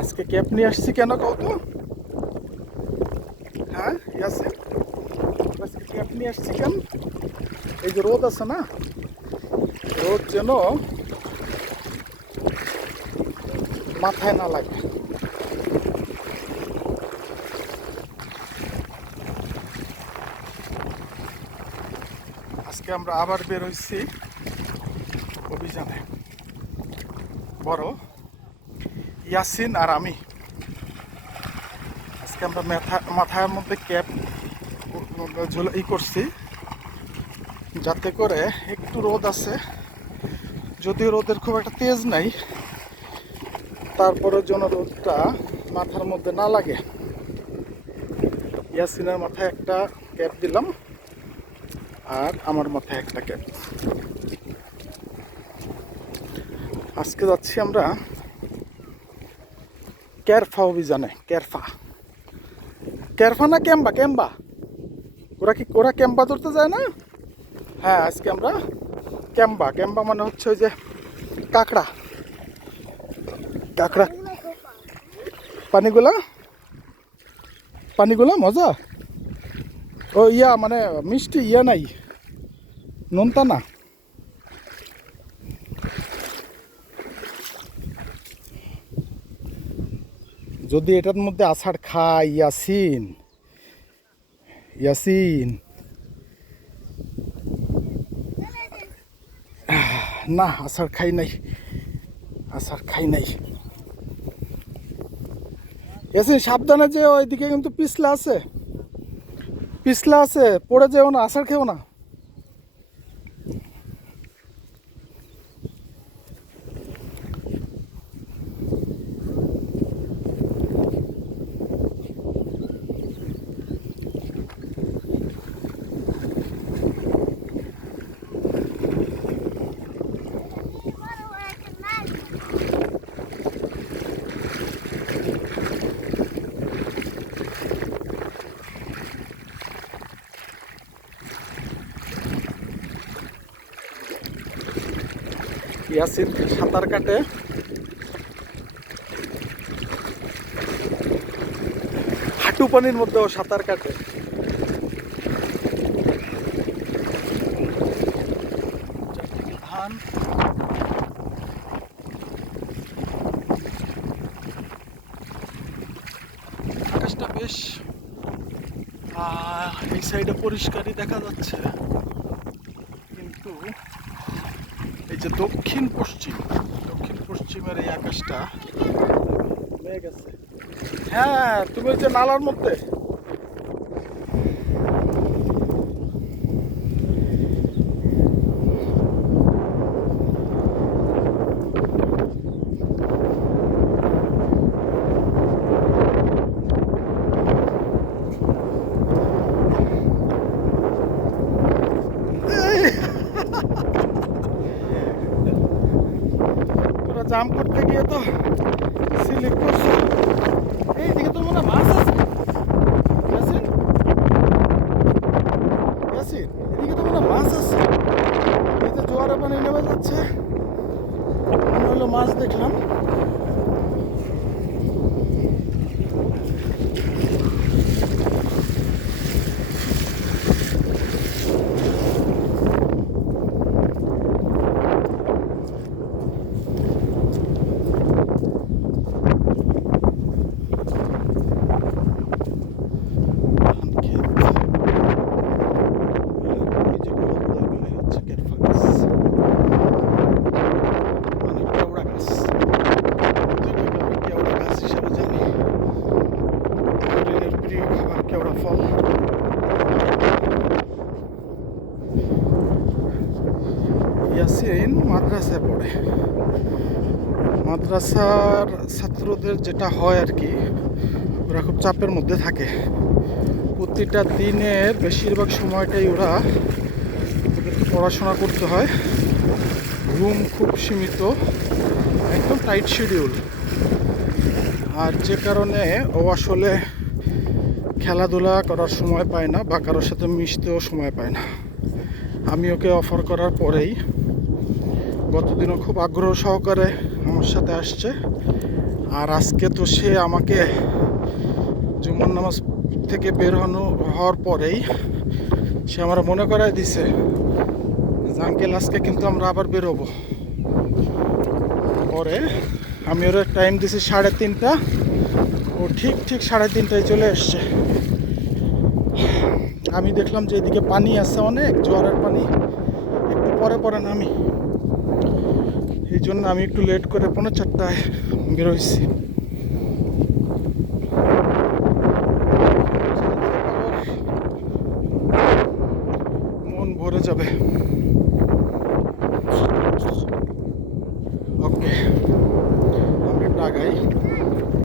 আজকে ক্যাপ নিয়ে আসছি কেন কত? হ্যাঁ ইয়াসিন, আজকে ক্যাপ নিয়ে আসছি কেন? এই যে রোদ আছে না, রোদ যেন মাথায় না লাগে। আজকে আমরা আবার বের হয়েছি অভিযানে, বড় ইয়াসিন আর আমি। আজকে আমরা মাথার মধ্যে ক্যাপ করছি যাতে করে একটু রোদ আছে, যদিও রোদের খুব একটা তেজ নাই, তারপরে যেন রোদটা মাথার মধ্যে না লাগে। ইয়াসিনের মাথায় একটা ক্যাপ দিলাম আর আমার মাথায় একটা ক্যাপ। আজকে যাচ্ছি আমরা ক্যারফা অভিযানে। ক্যারফা না ক্যাম্বা, ওরা ক্যাম্বা ধরতে যায় না? হ্যাঁ, আজকে আমরা ক্যাম্বা মানে হচ্ছে ওই যে কাঁকড়া পানিগুলা মজা। ও ইয়া মানে মিষ্টি, ইয়া নাই, নোনতা না। যদি এটার মধ্যে আষাঢ় খাই ইয়াসিন না, আষাঢ় খাই নাই ইয়াসিন সাবধানে, যে ওইদিকে কিন্তু পিছলা আছে, পড়ে যেও না, আষাঢ় খেও না। ইয়াসিন সাঁতার কাটে, হাঁটু পানির মধ্যেও সাঁতার কাটে। ধান আকাশটা বেশ এই সাইডে পরিষ্কারই দেখা যাচ্ছে, কিন্তু এই যে দক্ষিণ পশ্চিমের এই আকাশটা মেঘ আছে। হ্যাঁ, তুমি ওই যে নালার মধ্যে জাম করতে গিয়ে তো স্লিপ করছে। এইদিকে তো মনে হয় মাছ আছে ইয়াসিন, এদিকে তো মনে হয় মাছ আছে। এই যে জোয়ারে পানি নেমে যাচ্ছে, মনে হলো মাছ দেখলাম। ইয়াসিন মাদ্রাসায় পড়ে। মাদ্রাসার ছাত্রদের যেটা হয় আর কি, ওরা খুব চাপের মধ্যে থাকে। প্রতিটা দিনের বেশিরভাগ সময়টাই ওরা পড়াশোনা করতে হয়, রুম খুব সীমিত, একদম টাইট শিডিউল। আর যে কারণে ও আসলে খেলাধুলা করার সময় পায় না বা কারোর সাথে মিশতেও সময় পায় না। আমি ওকে অফার করার পরেই গতদিনও খুব আগ্রহ সহকারে আমার সাথে আসছে, আর আজকে তো সে আমাকে জুমার নামাজ থেকে হওয়ার পরেই সে আমার মনে করায় দিছে যে আঙ্কেল আজকে কিন্তু আমরা আবার বেরোবো। পরে আমি ওরা টাইম দিছি 3:30, ও ঠিক 3:30টায় চলে এসছে। আমি দেখলাম যে এদিকে পানি আছে, অনেক জোয়ারের পানি, একটু পরে পরে নামি, এই জন্য আমি একটু লেট করে 4:45টায় বেরোইছি। মন ভরে যাবে।